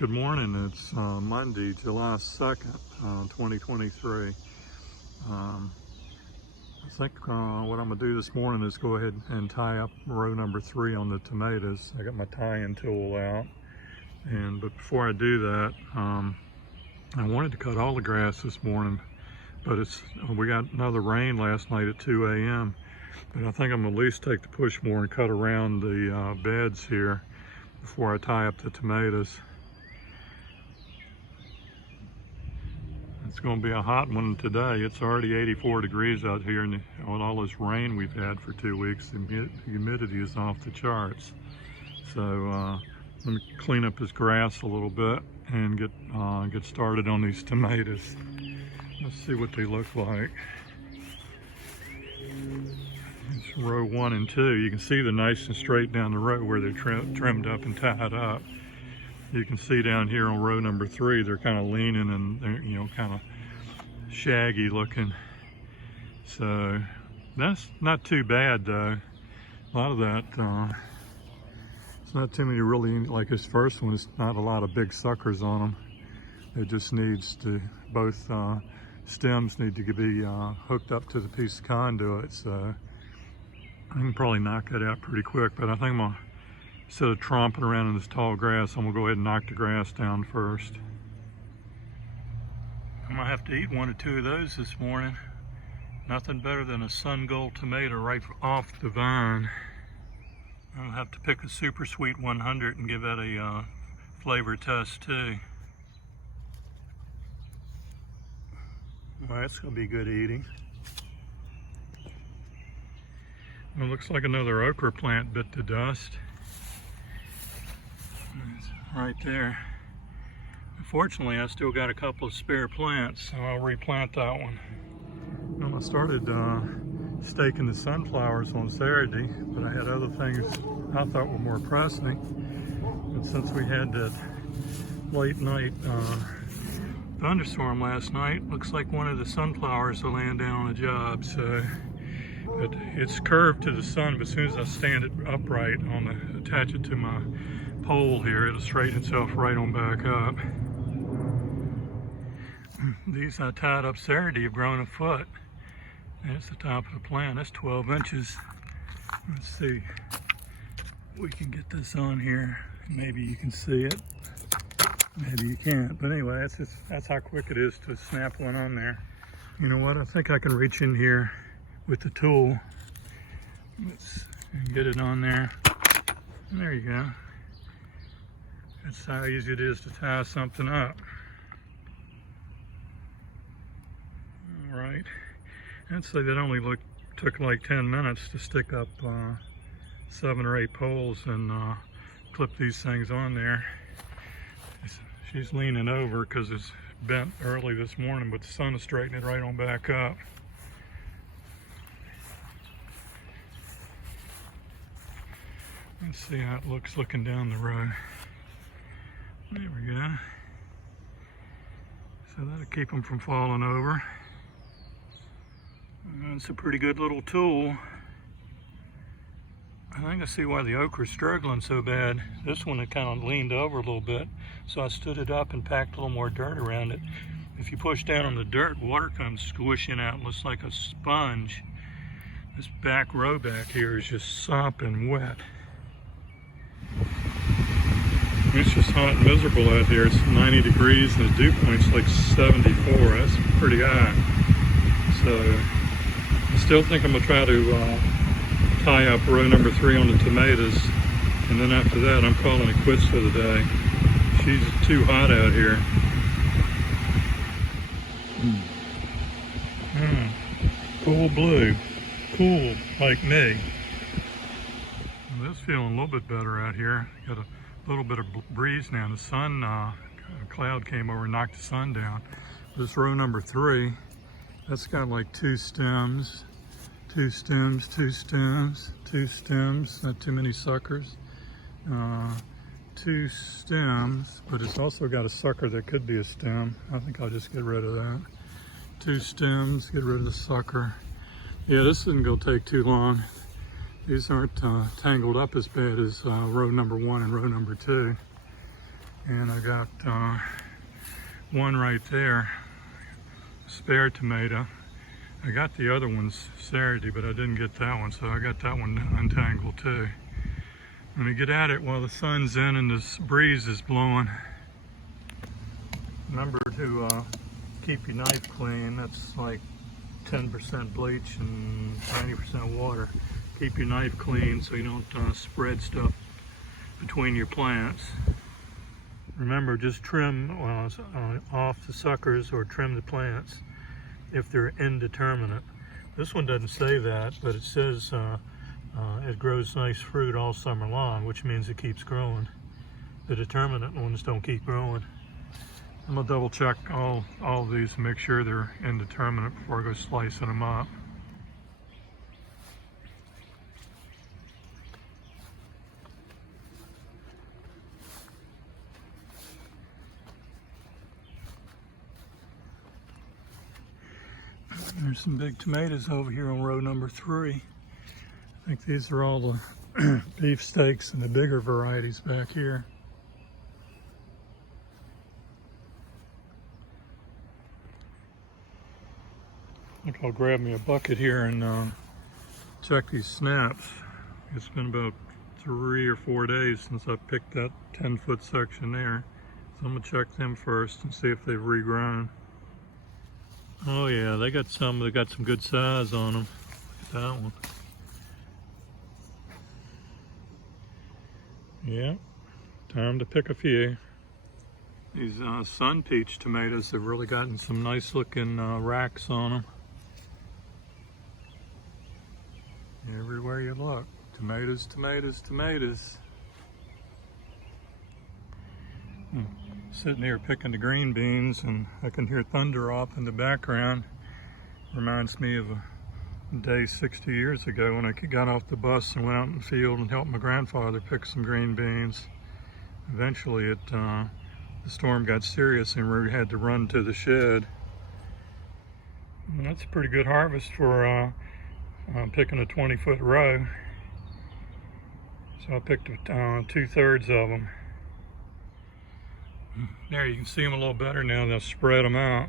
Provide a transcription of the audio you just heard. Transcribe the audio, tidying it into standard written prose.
Good morning. It's Monday, July 2nd, 2023. I think what I'm going to do this morning is go ahead and tie up row number 3 on the tomatoes. I got my tie-in tool out. But before I do that, I wanted to cut all the grass this morning, but we got another rain last night at 2 a.m. But I think I'm going to at least take the push more and cut around the beds here before I tie up the tomatoes. It's going to be a hot one today. It's already 84 degrees out here, and with all this rain we've had for 2 weeks, the humidity is off the charts. So let me clean up this grass a little bit and get started on these tomatoes. Let's see what they look like. It's row 1 and 2. You can see they're nice and straight down the row where they're trimmed up and tied up. You can see down here on row number 3, they're kind of leaning and they're, kind of shaggy looking. So that's not too bad though. A lot of that, it's not too many really, like this first one, it's not a lot of big suckers on them. It just needs to, both stems need to be hooked up to the piece of conduit. So I can probably knock that out pretty quick, but I think I'm gonna, instead of tromping around in this tall grass, I'm gonna go ahead and knock the grass down first. I'm gonna have to eat 1 or 2 of those this morning. Nothing better than a Sun Gold tomato right off the vine. I'll have to pick a Super Sweet 100 and give that a flavor test too. Well, that's gonna be good eating. It looks like another okra plant bit the dust. It's right there. Unfortunately, I still got a couple of spare plants, so I'll replant that one. Well, I started staking the sunflowers on Saturday, but I had other things I thought were more pressing. And since we had that late night thunderstorm last night, looks like one of the sunflowers will land down on a job. So it's curved to the sun, but as soon as I stand it upright, attach it to my pole here, it'll straighten itself right on back up. These I tied up Saturday have grown a foot. That's the top of the plant. That's 12 inches. Let's see if we can get this on here. Maybe you can see it. Maybe you can't. But anyway, that's how quick it is to snap one on there. You know what? I think I can reach in here with the tool. Let's get it on there. And there you go. That's how easy it is to tie something up. All right. I'd say that only took like 10 minutes to stick up 7 or 8 poles and clip these things on there. She's leaning over because it's bent early this morning, but the sun is straightening it right on back up. Let's see how it looks looking down the road. There we go. So that'll keep them from falling over. It's a pretty good little tool. I think I see why the okra's struggling so bad. This one had kind of leaned over a little bit, so I stood it up and packed a little more dirt around it. If you push down on the dirt, water comes squishing out, looks like a sponge. This back row back here is just sopping wet. It's just hot and miserable out here. It's 90 degrees and the dew point's like 74. That's pretty high. So I still think I'm gonna try to tie up row number 3 on the tomatoes, and then after that I'm calling it quits for the day. She's too hot out here. Cool blue, cool like me. Well, it's feeling a little bit better out here. Got a little bit of breeze now. The sun, a cloud came over and knocked the sun down. This row number 3, that's got like 2 stems, 2 stems, 2 stems, 2 stems, not too many suckers. 2 stems, but it's also got a sucker that could be a stem. I think I'll just get rid of that. 2 stems, get rid of the sucker. Yeah, this isn't gonna take too long. These aren't tangled up as bad as row number 1 and row number 2. And I got one right there, spare tomato. I got the other ones Saturday, but I didn't get that one, so I got that one untangled too. Let me get at it while the sun's in and this breeze is blowing. Remember to keep your knife clean. That's like 10% bleach and 90% water. Keep your knife clean so you don't spread stuff between your plants. Remember, just trim off the suckers or trim the plants if they're indeterminate. This one doesn't say that, but it says it grows nice fruit all summer long, which means it keeps growing. The determinate ones don't keep growing. I'm gonna double check all of these to make sure they're indeterminate before I go slicing them up. There's some big tomatoes over here on row number 3. I think these are all the beefsteaks and the bigger varieties back here. I think I'll grab me a bucket here and check these snaps. It's been about 3 or 4 days since I picked that 10-foot section there. So I'm gonna check them first and see if they've regrown. Oh yeah, they got some good size on them. Look at that one. Yeah, time to pick a few. These sun peach tomatoes have really gotten some nice looking racks on them. Everywhere you look, tomatoes, tomatoes, tomatoes. Sitting here picking the green beans and I can hear thunder off in the background. Reminds me of a day 60 years ago when I got off the bus and went out in the field and helped my grandfather pick some green beans. Eventually the storm got serious and we had to run to the shed. And that's a pretty good harvest for picking a 20-foot row. So I picked 2/3 of them. There, you can see them a little better now. They'll spread them out.